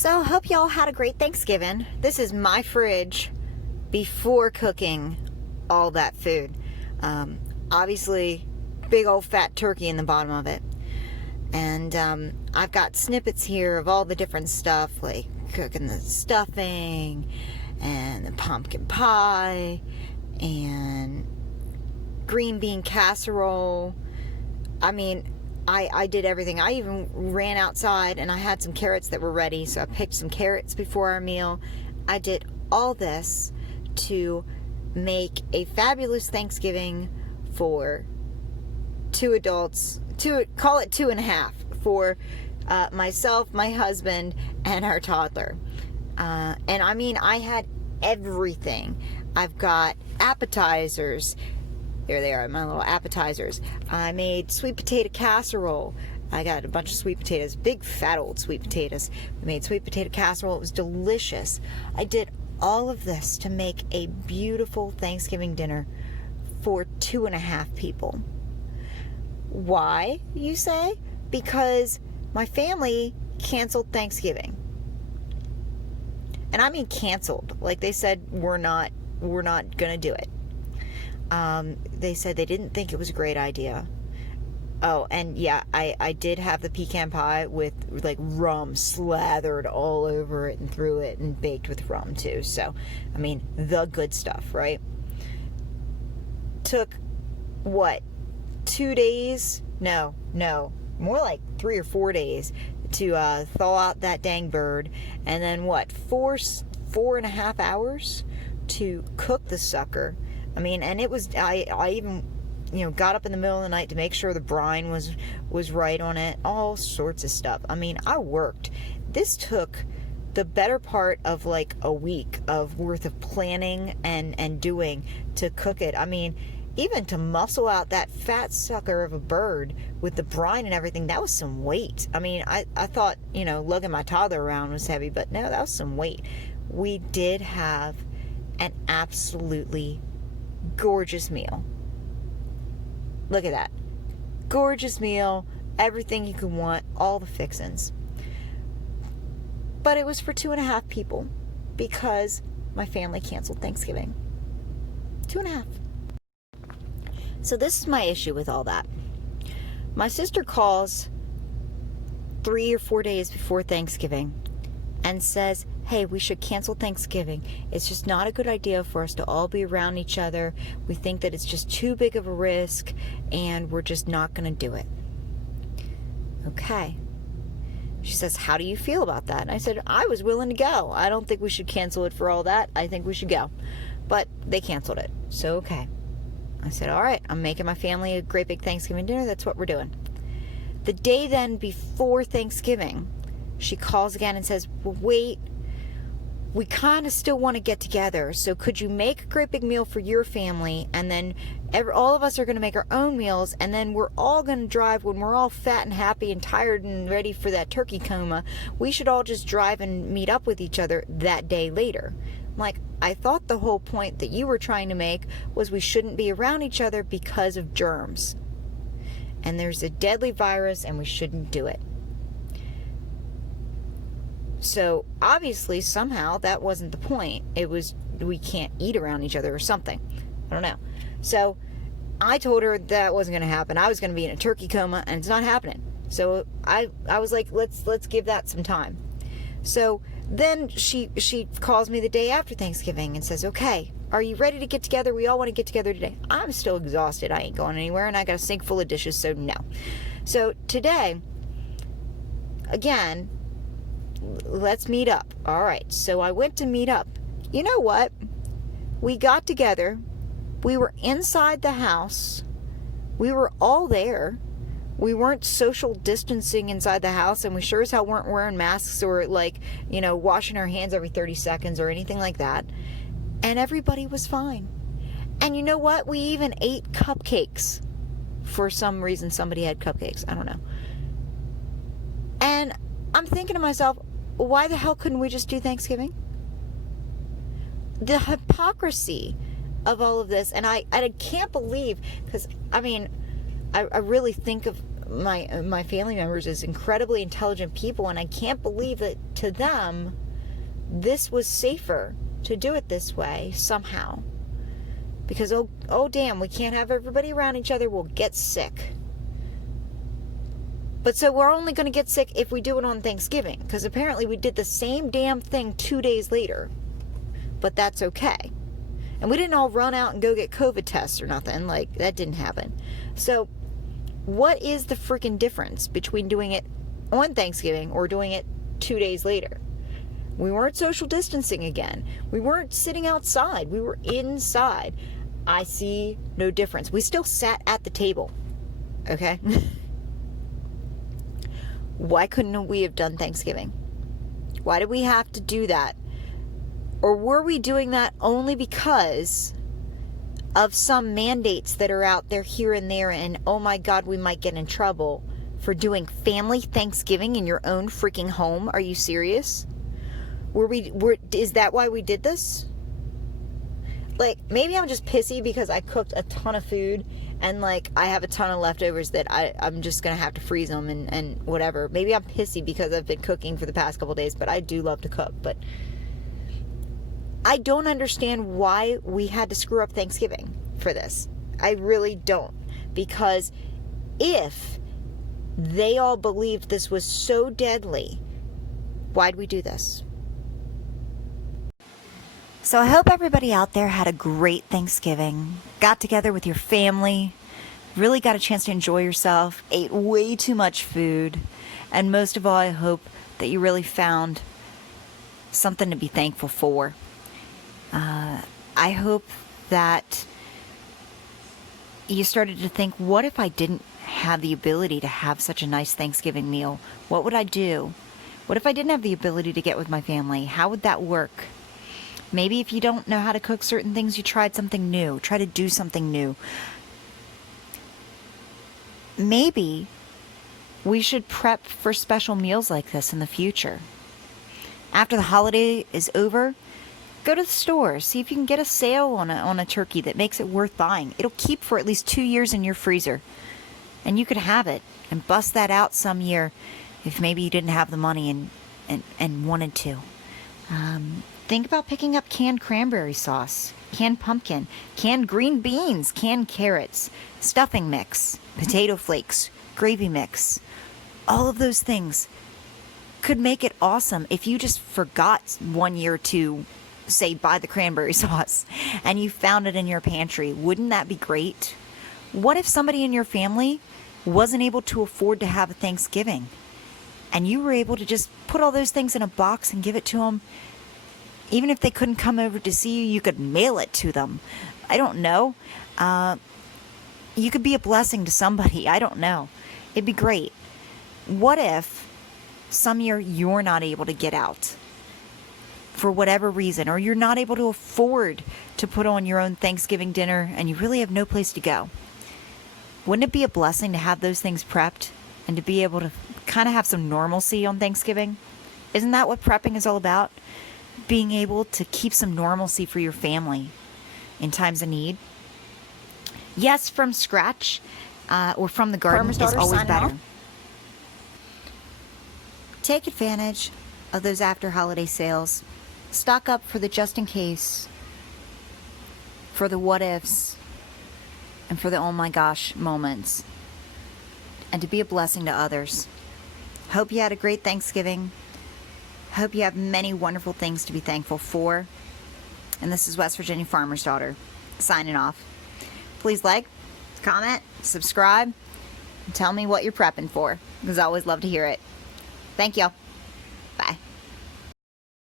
So, hope y'all had a great Thanksgiving. This is my fridge before cooking all that food. Obviously, big old fat turkey in the bottom of it. And I've got snippets here of all the different stuff, like cooking the stuffing and the pumpkin pie and green bean casserole. I mean, I did everything. I even ran outside and I had some carrots that were ready, so I picked some carrots before our meal. I did all this to make a fabulous Thanksgiving for two adults, call it 2.5, for myself, my husband, and our toddler. And I mean, I had everything. I've got appetizers. There they are, my little appetizers. I made sweet potato casserole. I got a bunch of sweet potatoes, big fat old sweet potatoes. We made sweet potato casserole. It was delicious. I did all of this to make a beautiful Thanksgiving dinner for 2.5 people. Why, you say? Because my family canceled Thanksgiving. And I mean canceled. Like, they said, we're not gonna do it. They said they didn't think it was a great idea. Oh, and yeah, I did have the pecan pie with like rum slathered all over it and through it, and baked with rum too. So, I mean, the good stuff, right? Took, what, 2 days? No, more like 3 or 4 days to thaw out that dang bird. And then what, 4.5 hours to cook the sucker. I mean, and it was, I even, got up in the middle of the night to make sure the brine was right on it. All sorts of stuff. I mean, I worked. This took the better part of like a week of worth of planning and doing to cook it. I mean, even to muscle out that fat sucker of a bird with the brine and everything, that was some weight. I mean, I thought, lugging my toddler around was heavy, but no, that was some weight. We did have an absolutely gorgeous meal. Look at that. Gorgeous meal, everything you could want, all the fixins. But it was for 2.5 people because my family canceled Thanksgiving. 2.5. So this is my issue with all that. My sister calls 3 or 4 days before Thanksgiving and says, hey, we should cancel Thanksgiving. It's just not a good idea for us to all be around each other. We think that it's just too big of a risk, and we're just not going to do it. Okay. She says, how do you feel about that? And I said, I was willing to go. I don't think we should cancel it for all that. I think we should go. But they canceled it. So, okay. I said, all right, I'm making my family a great big Thanksgiving dinner. That's what we're doing. The day then before Thanksgiving, she calls again and says, well, wait, we kind of still want to get together. So could you make a great big meal for your family? And then all of us are going to make our own meals. And then we're all going to drive when we're all fat and happy and tired and ready for that turkey coma. We should all just drive and meet up with each other that day later. I'm like, I thought the whole point that you were trying to make was we shouldn't be around each other because of germs. And there's a deadly virus and we shouldn't do it. So obviously somehow that wasn't the point. It was we can't eat around each other or something. I don't know. So I told her that wasn't going to happen. I was going to be in a turkey coma and it's not happening. So I was like, let's give that some time. So then she calls me the day after Thanksgiving and says, okay, are you ready to get together? We all want to get together today. I'm still exhausted. I ain't going anywhere and I got a sink full of dishes, so no. So today, again, let's meet up. All right, so I went to meet up. You know what? We got together. We were inside the house. We were all there. We weren't social distancing inside the house, and we sure as hell weren't wearing masks or washing our hands every 30 seconds or anything like that. And everybody was fine. And you know what? We even ate cupcakes. For some reason, somebody had cupcakes. I don't know. And I'm thinking to myself, why the hell couldn't we just do Thanksgiving? The hypocrisy of all of this. And I can't believe, because, I mean, I really think of my family members as incredibly intelligent people, and I can't believe that to them this was safer to do it this way somehow. Because oh damn, we can't have everybody around each other, we'll get sick. But so we're only going to get sick if we do it on Thanksgiving, because apparently we did the same damn thing 2 days later. But that's okay. And we didn't all run out and go get COVID tests or nothing. Like, that didn't happen. So what is the freaking difference between doing it on Thanksgiving or doing it 2 days later? We weren't social distancing again. We weren't sitting outside. We were inside. I see no difference. We still sat at the table. Okay? Why couldn't we have done Thanksgiving? Why did we have to do that? Or were we doing that only because of some mandates that are out there here and there, and oh my God, we might get in trouble for doing family Thanksgiving in your own freaking home? Are you serious? Is that why we did this? Like, maybe I'm just pissy because I cooked a ton of food and like I have a ton of leftovers that I'm just gonna have to freeze them and whatever. Maybe I'm pissy because I've been cooking for the past couple days, but I do love to cook. But I don't understand why we had to screw up Thanksgiving for this. I really don't. Because if they all believed this was so deadly, why'd we do this? So I hope everybody out there had a great Thanksgiving, got together with your family, really got a chance to enjoy yourself, ate way too much food, and most of all, I hope that you really found something to be thankful for. I hope that you started to think, what if I didn't have the ability to have such a nice Thanksgiving meal? What would I do? What if I didn't have the ability to get with my family? How would that work? Maybe if you don't know how to cook certain things, you tried something new. Try to do something new. Maybe we should prep for special meals like this in the future. After the holiday is over, go to the store. See if you can get a sale on a turkey that makes it worth buying. It'll keep for at least 2 years in your freezer. And you could have it and bust that out some year if maybe you didn't have the money and wanted to. Think about picking up canned cranberry sauce, canned pumpkin, canned green beans, canned carrots, stuffing mix, potato flakes, gravy mix. All of those things could make it awesome if you just forgot 1 year to, say, buy the cranberry sauce and you found it in your pantry. Wouldn't that be great? What if somebody in your family wasn't able to afford to have a Thanksgiving and you were able to just put all those things in a box and give it to them? Even if they couldn't come over to see you, you could mail it to them. I don't know. You could be a blessing to somebody. I don't know. It'd be great. What if some year you're not able to get out for whatever reason, or you're not able to afford to put on your own Thanksgiving dinner and you really have no place to go? Wouldn't it be a blessing to have those things prepped and to be able to kind of have some normalcy on Thanksgiving? Isn't that what prepping is all about? Being able to keep some normalcy for your family in times of need. Yes, from scratch or from the garden is always better. Take advantage of those after holiday sales. Stock up for the just in case, for the what ifs, and for the oh my gosh moments. And to be a blessing to others. Hope you had a great Thanksgiving. Hope you have many wonderful things to be thankful for. And this is West Virginia Farmer's Daughter, signing off. Please like, comment, subscribe, and tell me what you're prepping for, because I always love to hear it. Thank y'all. Bye.